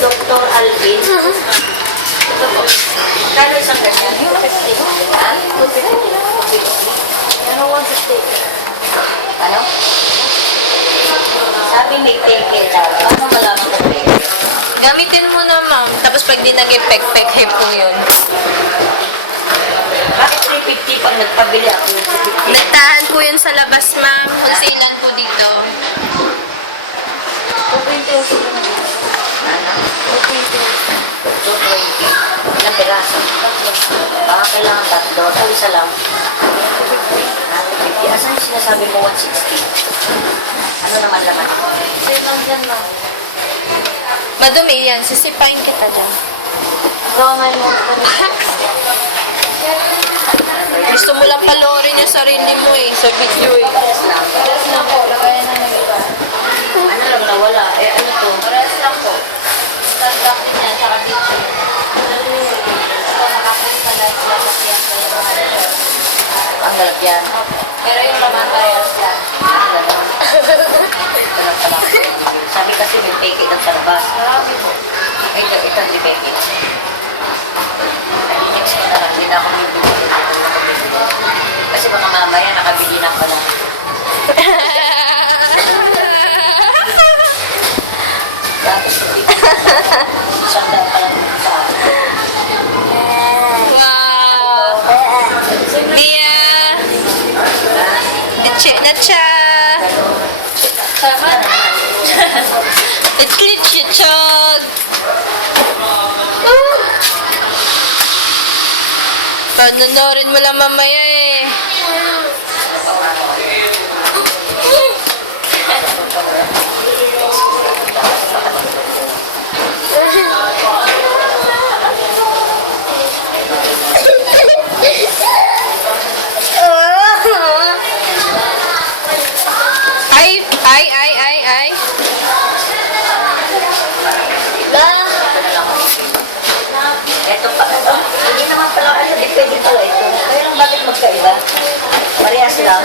Dr. Alvin. Ito po. Kano isang ganyan? Yung 50. Ha? 250. Ano 150? Ano? Sabi may peke daw. Paano malaman ko peke? Gamitin mo na, ma'am. Tapos pag di naging pek-pek, po yun. Bakit 350 pag nagpabili ako ng 350? Nagtahan po yun sa labas, ma'am. Wholesalan po dito. 220 yung sila na dito. Ano? 220. Ilang piraso? Baka kailangan tatlo. O isa lang. 250. Asan yung sinasabi mo 160? Ano naman laman? Same lang dyan, ma'am. Madumi yan. Sisipain kita dyan. Gawamay mo pa Gusto mo lang paloorin yung sarili mo eh. Sa video eh. Pares lang. Pares lang po, lagayan na ng iba. Ano lang nawala? Eh ano to? Pares lang po. Start din yan, tsaka dito. Ito, nakapunta dahil sa labas yan. Ang galap yan. Pero yung laman parehas yan. Ang galap. Galap pala. Sabi kasi may peke lang sa labas. Marami po. Ay, ito hindi peke. Next ko na lang. Hindi na ako bibili. Kasi baka mamaya nakabili na pala. Tapos sandal pa lang sa akin. Wow! Mia! Nacha! Sama naman. Itlit chichog! Panonorin mo lang mamaya eh. Ay. Ito pa. Hindi naman pala. Ano, pwede pala ito. Kaya lang bakit magkaiba? Parehas lang.